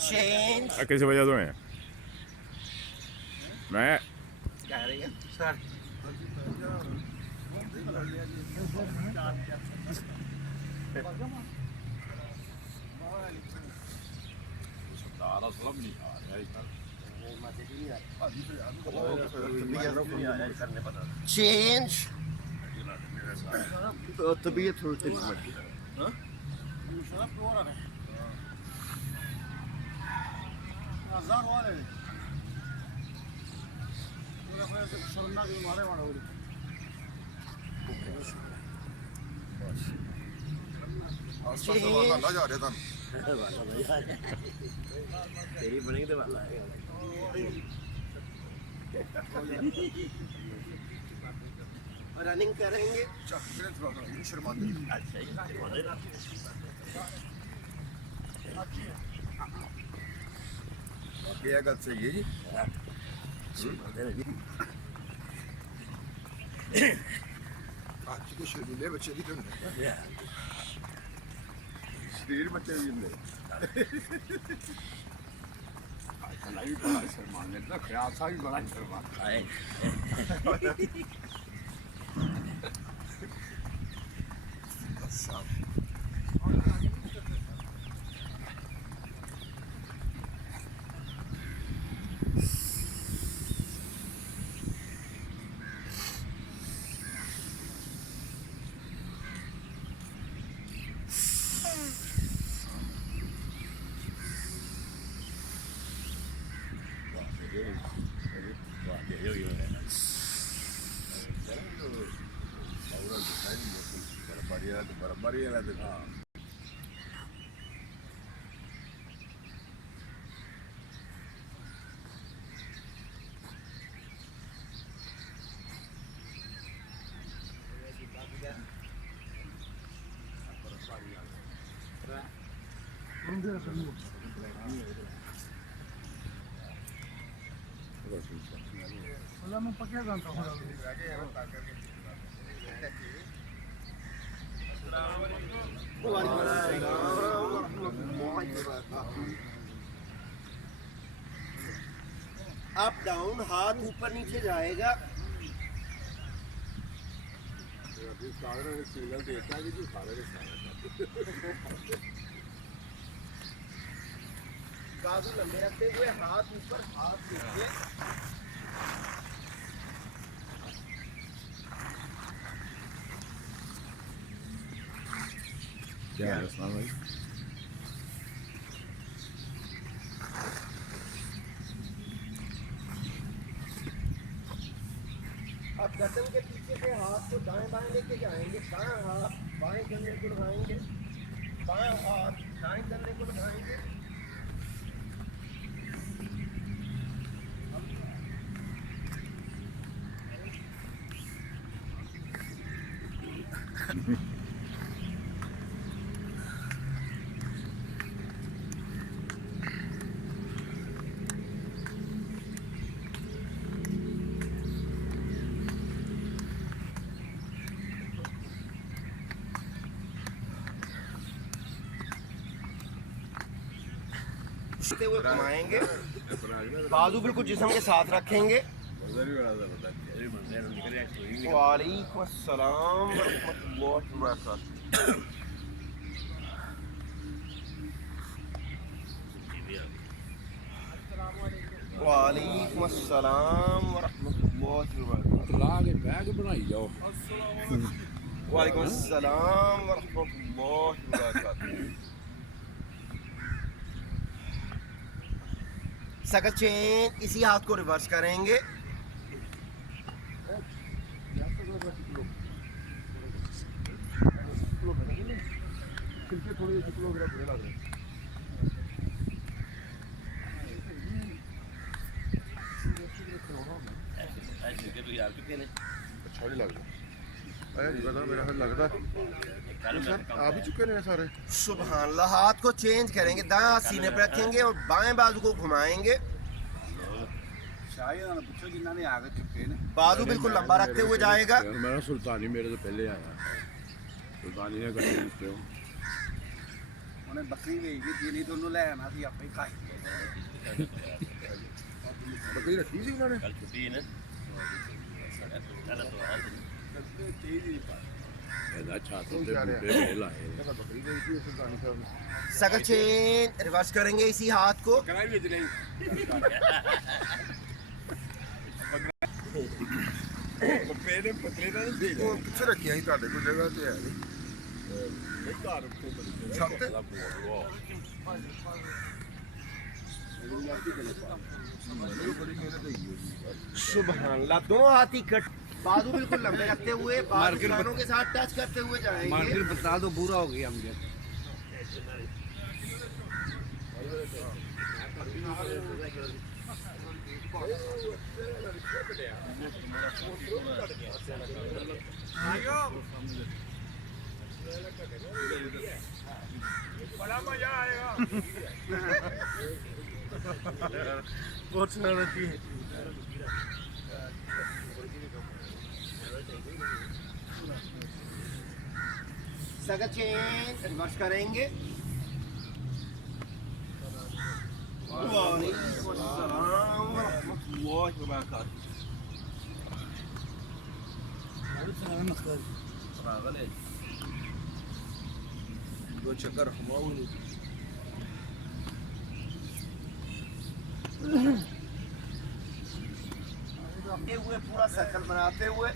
Change किस वजह से हैं मैं चेंज तबीयत थोड़ी तेरी बनेगी तो वाला रनिंग करेंगे क्या गल सही है जी आज के शरीर बच्चे भी तो शरीर बच्चे भी भी बड़ा शर्मान लेता ख्याल सा भी बड़ा शर्मान अप डाउन हाथ ऊपर नीचे जाएगा बाजू लंबे रखते हुए हाथ ऊपर हाथ नीचे क्या है उस्मान भाई अब गर्दन के पीछे से हाथ को दाएं बाएं लेके जाएंगे बाएं हाथ बाएं कंधे को लगाएंगे बाएं हाथ दाएं कंधे को लगाएंगे हुए घुमाएंगे बाजू बिल्कुल जिस्म के साथ रखेंगे वालेकुम अस्सलाम वरहमतुल्लाहि वबरकातुहू वालेकुम अस्सलाम वरहमतुल्लाहि वबरकातुहू ला के बैग बनाई जाओ वालेकुम अस्सलाम वरहमतुल्लाहि वबरकातुहू सकल चेन इसी हाथ को रिवर्स करेंगे अच्छा नहीं लगता मेरा लगता आप ही चुके हैं सारे सुभान अल्लाह हाथ को चेंज करेंगे दाएं हाथ सीने पर रखेंगे और बाएं बाजू को घुमाएंगे बाजू बिल्कुल लंबा रखते हुए जाएगा मेरा सुल्तानी मेरे से पहले आया सुल्तानी ने कर ਉਹਨੇ ਬੱਕਰੀ ਵੇਚ ਦਿੱਤੀ ਨਹੀਂ ਤਾਂ ਉਹਨੂੰ ਲੈ ਆਣਾ ਸੀ ਆਪੇ ਖਾਈ ਬੱਕਰੀ ਰੱਖੀ ਸੀ ਉਹਨਾਂ ਨੇ ਕੱਲ ਛੁੱਟੀ ਹੈ ਨਾ अच्छा तो लाए ਬੱਕਰੀ ਵੇਚੀ ਉਸ ਦਾਨੀ ਸਾਹਿਬ ਨੇ सगर चेन रिवर्स करेंगे इसी हाथ को कराई बेच रही पकड़े पकड़े ना दे ਉਹ ਕਿੱਥੇ ਰੱਖੀਆਂ ਸੀ ਤੁਹਾਡੇ ਕੋਲ ਜਗ੍ਹਾ ਤੇ ਹੈ ਨਹੀਂ ਘਰ ਉੱਤੇ ਛੱਤ ਤੇ? ਬੜੀ ਮਿਹਨਤ ਹੈਗੀ ਉਹਦੀ सुभान अल्लाह दोनों हाथ ही कट बाजू बिल्कुल लंबे रखते हुए बाजू कानों के साथ टच करते हुए जाएंगे मार्केट बता दो बुरा हो गया मुझे बड़ा मजा आएगा बहुत सुंदर होती है सगर चेन रिवर्स करेंगे वालेकुम अस्सलाम व रहमतुल्लाहि व बरकातहू दो चक्कर हमाऊं हुए पूरा सर्कल बनाते हुए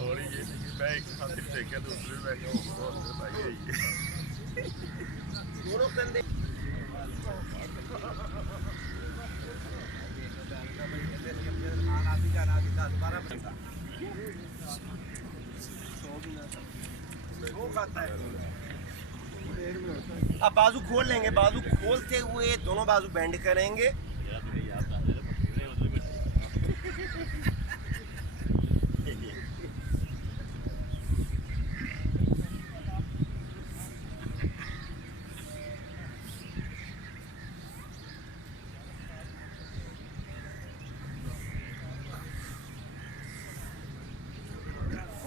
और ये मैं एक खातिर देखा दूसरे में दोनों कंधे अब बाजू खोल लेंगे बाजू खोलते हुए दोनों बाजू बेंड करेंगे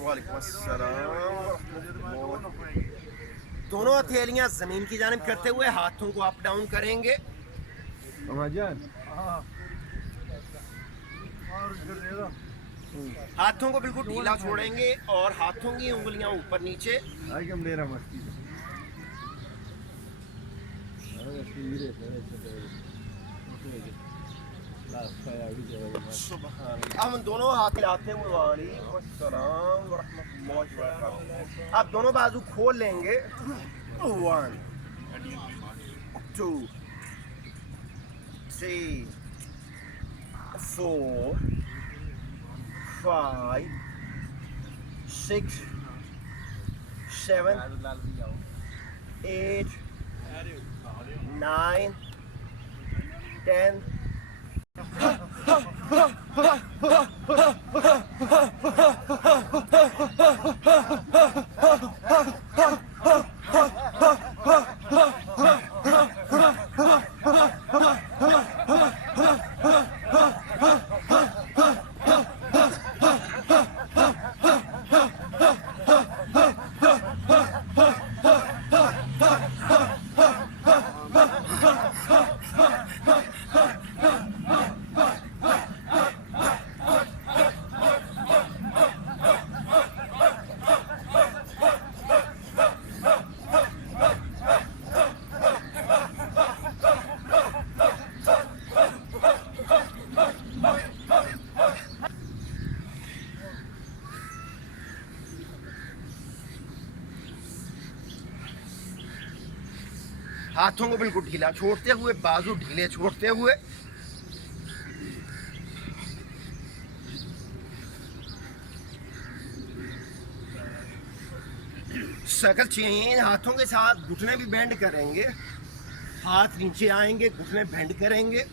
वालेकुम अस्सलाम दोनों हथेलियां जमीन की जानिब करते हुए हाथों को अप डाउन करेंगे हाथों को बिल्कुल ढीला छोड़ेंगे और हाथों की उंगलियां ऊपर नीचे अब हम दोनों हाथ मिलाते हुए वालेकुम अस्सलाम व रहमतुल्लाहि व बरकातहू अब दोनों बाजू खोल लेंगे 1 2 3 4 5 6 7 8 9 10 हाथों को बिल्कुल ढीला छोड़ते हुए बाजू ढीले छोड़ते हुए सर्कल चेंज, हाथों के साथ घुटने भी बेंड करेंगे, हाथ नीचे आएंगे, घुटने बेंड करेंगे,